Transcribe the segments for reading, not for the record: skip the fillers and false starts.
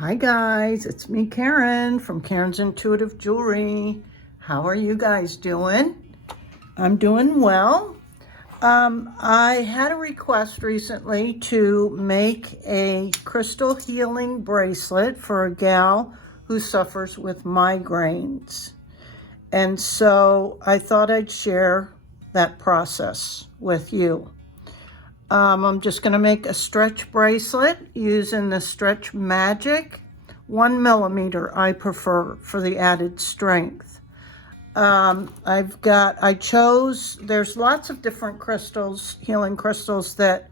Hi guys, it's me Karen from Karen's Intuitive Jewelry. How are you guys doing? I'm doing well. I had a request recently to make a crystal healing bracelet for a gal who suffers with migraines. And so I thought I'd share that process with you. I'm just going to make a stretch bracelet using the Stretch Magic 1 millimeter. I prefer for the added strength. I chose, there's lots of different crystals, healing crystals that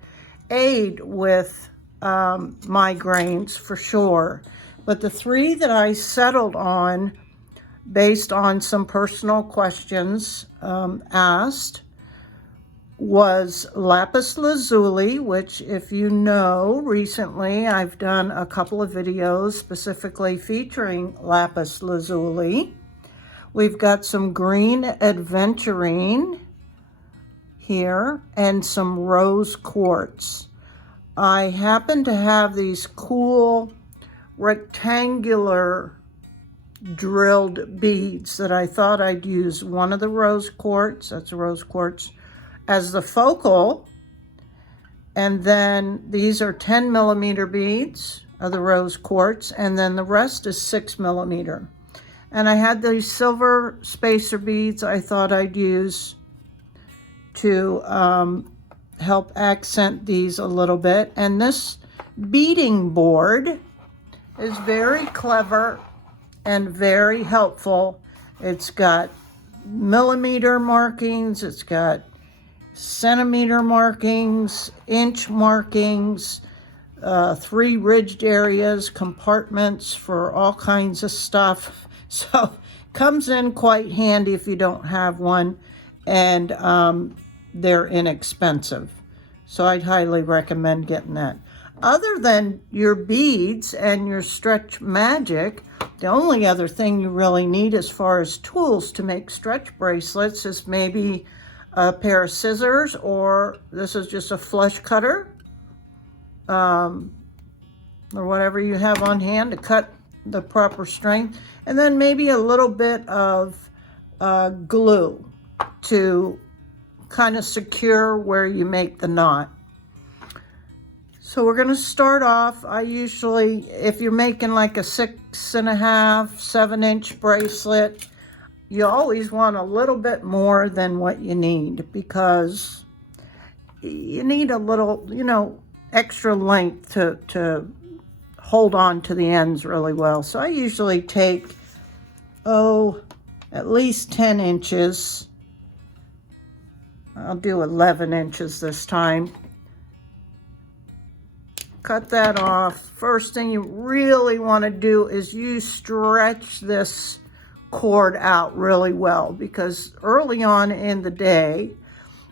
aid with migraines for sure. But the three that I settled on based on some personal questions asked was lapis lazuli, which, if you know, recently I've done a couple of videos specifically featuring lapis lazuli. We've got some green aventurine here and some rose quartz. I happen to have these cool rectangular drilled beads that I thought I'd use one of the rose quartz, that's a rose quartz, as the focal, and then these are 10 millimeter beads of the rose quartz, and then the rest is 6 millimeter. And I had these silver spacer beads I thought I'd use to help accent these a little bit. And this beading board is very clever and very helpful. It's got millimeter markings, it's got centimeter markings, inch markings, 3 ridged areas, compartments for all kinds of stuff. So comes in quite handy if you don't have one, and they're inexpensive. So I'd highly recommend getting that. Other than your beads and your Stretch Magic, the only other thing you really need as far as tools to make stretch bracelets is maybe a pair of scissors, or this is just a flush cutter, or whatever you have on hand to cut the proper strength, and then maybe a little bit of glue to kind of secure where you make the knot. So we're going to start off. I usually, if you're making like a 6.5, 7-inch bracelet, you always want a little bit more than what you need, because you need a little, extra length to hold on to the ends really well. So I usually take, at least 10 inches. I'll do 11 inches this time. Cut that off. First thing you really want to do is you stretch this cord out really well, because early on in the day,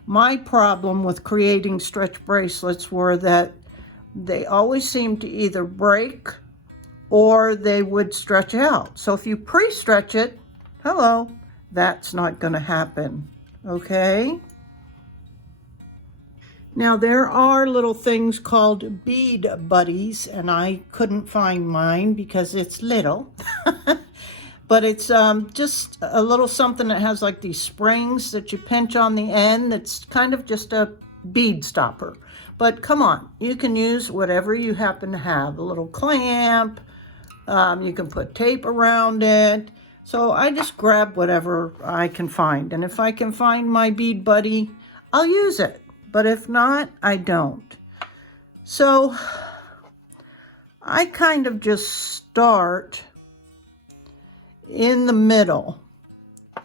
my problem with creating stretch bracelets were that they always seemed to either break or they would stretch out. So if you pre-stretch it, hello, that's not going to happen, okay? Now there are little things called bead buddies, and I couldn't find mine because it's little. But it's just a little something that has like these springs that you pinch on the end. That's kind of just a bead stopper. But come on, you can use whatever you happen to have. A little clamp, you can put tape around it. So I just grab whatever I can find. And if I can find my bead buddy, I'll use it. But if not, I don't. So I kind of just start in the middle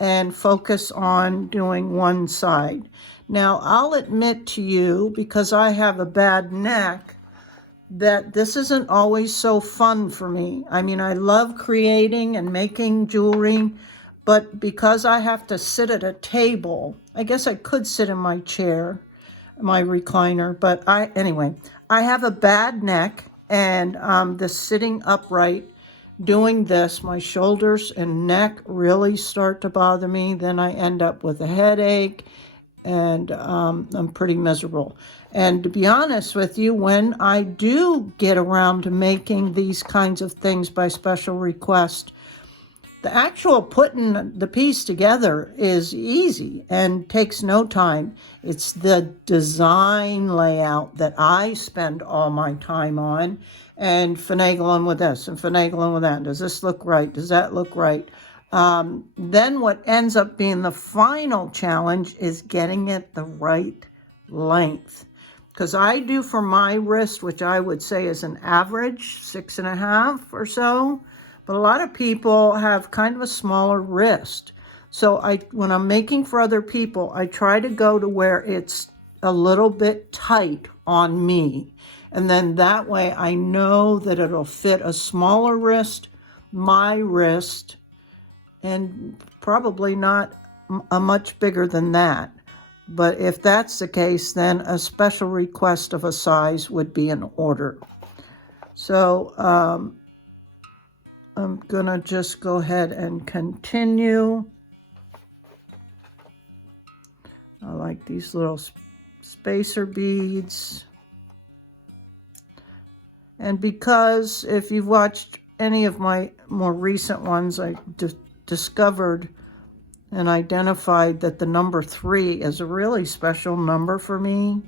and focus on doing one side. Now, I'll admit to you, because I have a bad neck, that this isn't always so fun for me. I mean, I love creating and making jewelry, but because I have to sit at a table, I guess I could sit in my chair, my recliner, but anyway, I have a bad neck, and the sitting upright doing this, my shoulders and neck really start to bother me. Then I end up with a headache, and I'm pretty miserable. And to be honest with you, when I do get around to making these kinds of things by special request, the actual putting the piece together is easy and takes no time. It's the design layout that I spend all my time on, and finagling with this and finagling with that. Does this look right? Does that look right? Then what ends up being the final challenge is getting it the right length. Because I do for my wrist, which I would say is an average 6.5 or so, but a lot of people have kind of a smaller wrist. So when I'm making for other people, I try to go to where it's a little bit tight on me. And then that way I know that it'll fit a smaller wrist, my wrist, and probably not a much bigger than that. But if that's the case, then a special request of a size would be in order. So I'm gonna just go ahead and continue. I like these little spacer beads. And because if you've watched any of my more recent ones, I discovered and identified that the number 3 is a really special number for me.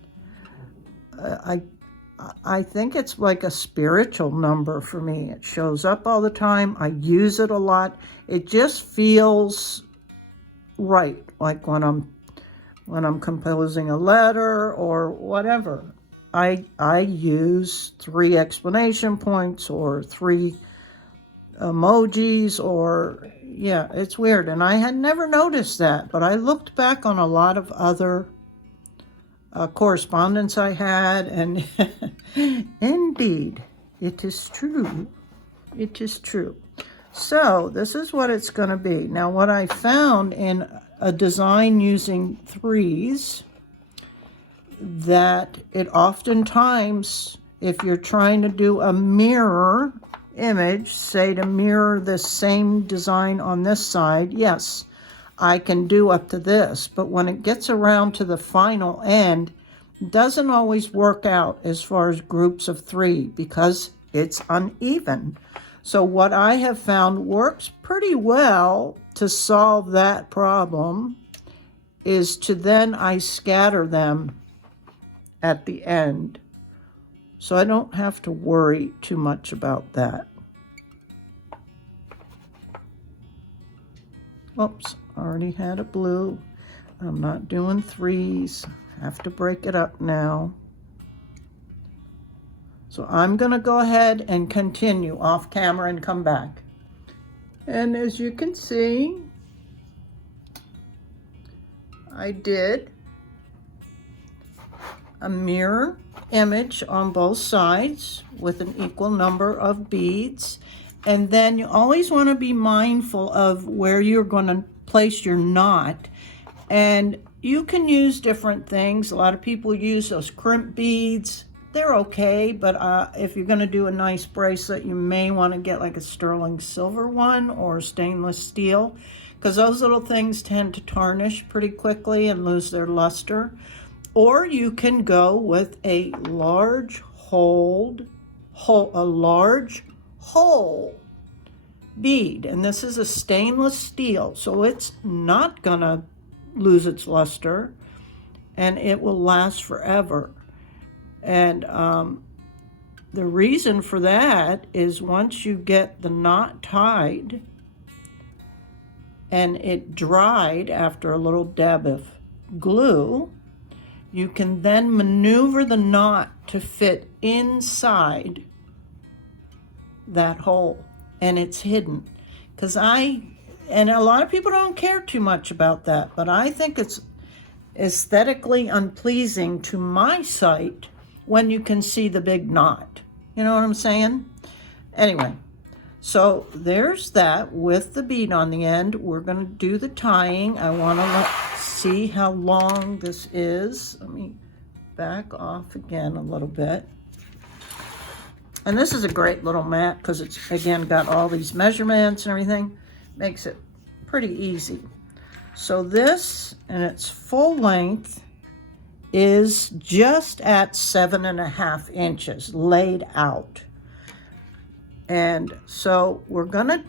I think it's like a spiritual number for me. It shows up all the time. I use it a lot. It just feels right, like when I'm composing a letter or whatever. I use 3 exclamation points or 3 emojis, or yeah, it's weird. And I had never noticed that, but I looked back on a lot of other correspondence I had, and indeed, it is true. It is true. So this is what it's going to be. Now, what I found in a design using 3s, that it oftentimes, if you're trying to do a mirror image, say to mirror the same design on this side, yes, I can do up to this, but when it gets around to the final end, it doesn't always work out as far as groups of 3 because it's uneven. So what I have found works pretty well to solve that problem is to then I scatter them at the end. So I don't have to worry too much about that. Oops, already had a blue. I'm not doing 3s. Have to break it up now. So I'm going to go ahead and continue off camera and come back. And as you can see, I did a mirror image on both sides with an equal number of beads. And then you always want to be mindful of where you're going to place your knot. And you can use different things. A lot of people use those crimp beads. They're okay, but if you're going to do a nice bracelet, you may want to get like a sterling silver one or stainless steel, because those little things tend to tarnish pretty quickly and lose their luster. Or you can go with a large hole bead, and this is a stainless steel, so it's not gonna lose its luster and it will last forever. And the reason for that is once you get the knot tied and it dried after a little dab of glue, you can then maneuver the knot to fit inside that hole, and it's hidden. And a lot of people don't care too much about that, but I think it's aesthetically unpleasing to my sight when you can see the big knot. You know what I'm saying? Anyway, so there's that with the bead on the end. We're going to do the tying. I want to see how long this is. Let me back off again a little bit. And this is a great little mat because it's, again, got all these measurements and everything. Makes it pretty easy. So this, in its full length, is just at 7.5 inches laid out. And so we're gonna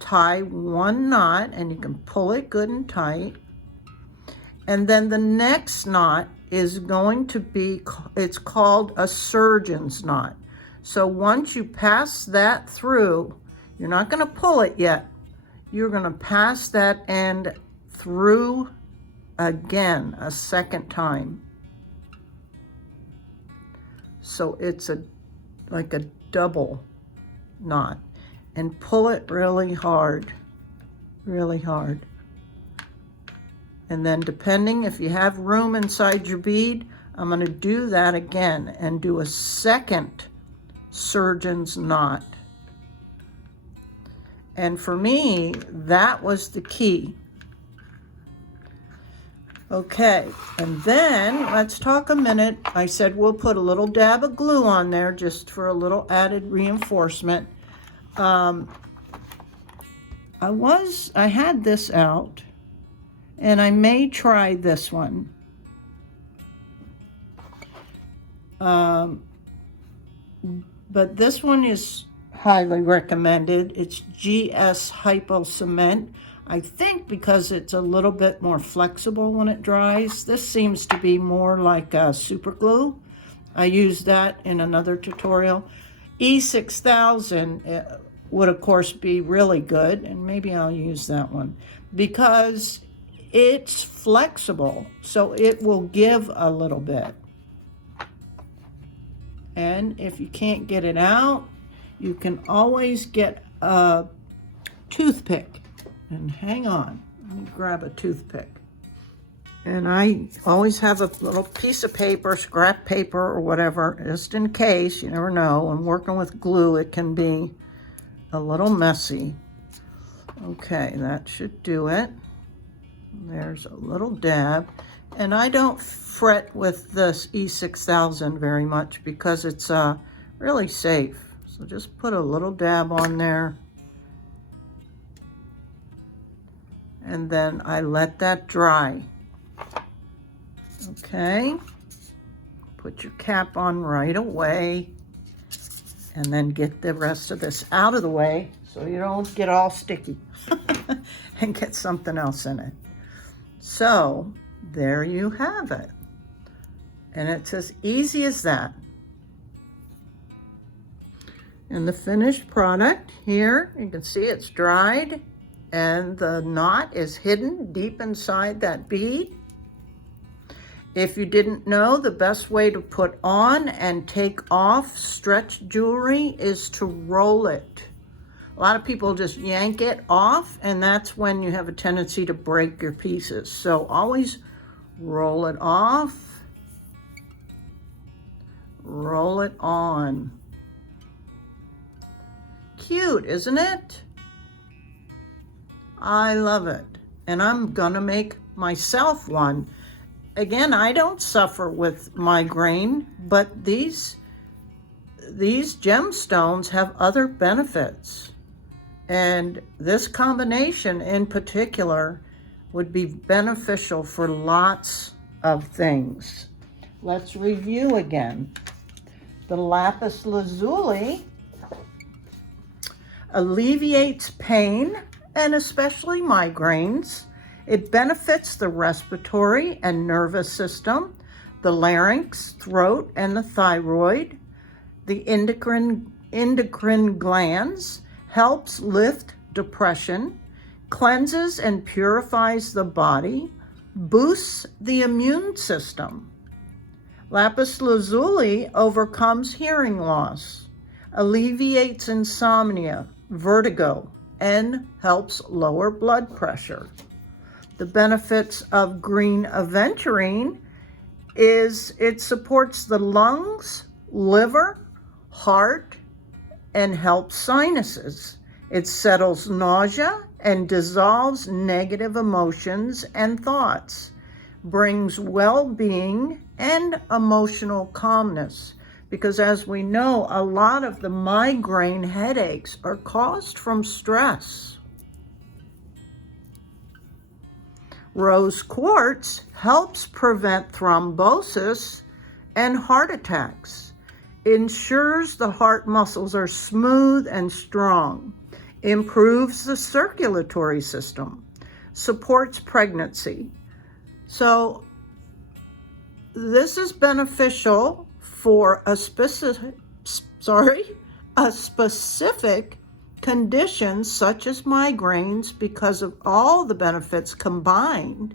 tie one knot, and you can pull it good and tight. And then the next knot is going to be, it's called a surgeon's knot. So once you pass that through, you're not gonna pull it yet. You're gonna pass that end through again a second time. So it's like a double knot, and pull it really hard, really hard. And then depending if you have room inside your bead, I'm going to do that again and do a second surgeon's knot. And for me, that was the key. Okay, and then let's talk a minute. I said we'll put a little dab of glue on there just for a little added reinforcement. I had this out, and I may try this one. But this one is highly recommended. It's GS Hypo Cement. I think because it's a little bit more flexible when it dries. This seems to be more like a super glue. I used that in another tutorial. E6000 would of course be really good, and maybe I'll use that one because it's flexible, so it will give a little bit. And if you can't get it out, you can always get a toothpick. And hang on, let me grab a toothpick. And I always have a little piece of paper, scrap paper or whatever, just in case, you never know. When working with glue, it can be a little messy. Okay, that should do it. There's a little dab. And I don't fret with this E6000 very much because it's really safe. So just put a little dab on there. And then I let that dry. Okay, put your cap on right away, and then get the rest of this out of the way so you don't get all sticky and get something else in it. So there you have it. And it's as easy as that. And the finished product here, you can see it's dried. And the knot is hidden deep inside that bead. If you didn't know, the best way to put on and take off stretch jewelry is to roll it. A lot of people just yank it off, and that's when you have a tendency to break your pieces. So always roll it off, roll it on. Cute, isn't it? I love it, and I'm gonna make myself one. Again, I don't suffer with migraine, but these gemstones have other benefits, and this combination in particular would be beneficial for lots of things. Let's review again. The lapis lazuli alleviates pain, and especially migraines. It benefits the respiratory and nervous system, the larynx, throat, and the thyroid, the endocrine glands, helps lift depression, cleanses and purifies the body, boosts the immune system. Lapis lazuli overcomes hearing loss, alleviates insomnia, vertigo, and helps lower blood pressure. The benefits of green aventurine is it supports the lungs, liver, heart, and helps sinuses. It settles nausea and dissolves negative emotions and thoughts, brings well-being and emotional calmness. Because as we know, a lot of the migraine headaches are caused from stress. Rose quartz helps prevent thrombosis and heart attacks, ensures the heart muscles are smooth and strong, improves the circulatory system, supports pregnancy. So this is beneficial for a specific condition such as migraines because of all the benefits combined,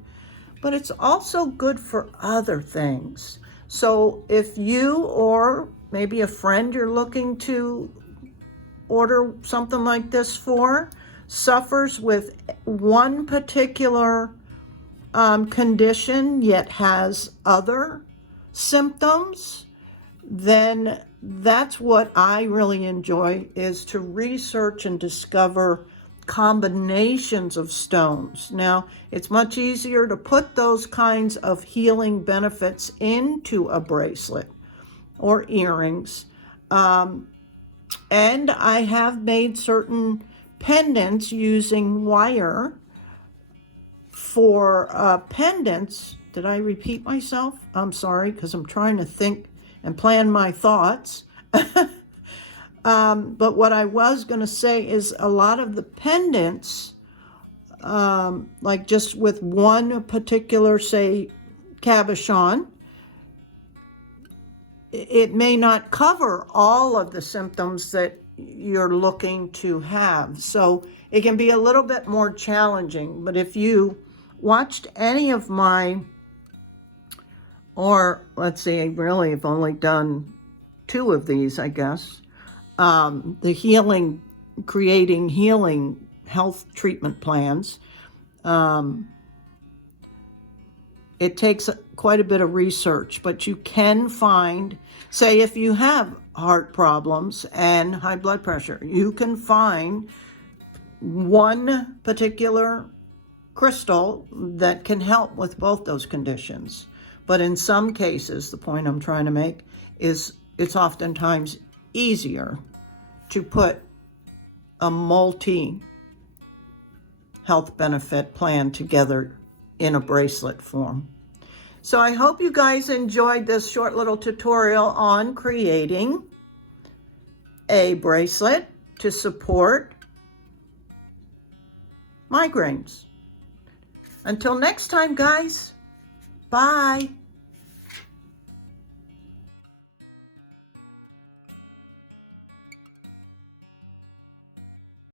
but it's also good for other things. So if you or maybe a friend you're looking to order something like this for suffers with one particular condition yet has other symptoms, then that's what I really enjoy, is to research and discover combinations of stones. Now, it's much easier to put those kinds of healing benefits into a bracelet or earrings. And I have made certain pendants using wire for pendants. Did I repeat myself? I'm sorry, because I'm trying to think and plan my thoughts. But what I was going to say is a lot of the pendants, like just with one particular, say, cabochon, it may not cover all of the symptoms that you're looking to have. So it can be a little bit more challenging. But if you watched any of my, or let's see, I really have only done 2 of these, I guess, the creating healing health treatment plans. It takes quite a bit of research, but you can find, say if you have heart problems and high blood pressure, you can find one particular crystal that can help with both those conditions. But in some cases, the point I'm trying to make is it's oftentimes easier to put a multi-health benefit plan together in a bracelet form. So I hope you guys enjoyed this short little tutorial on creating a bracelet to support migraines. Until next time, guys, bye.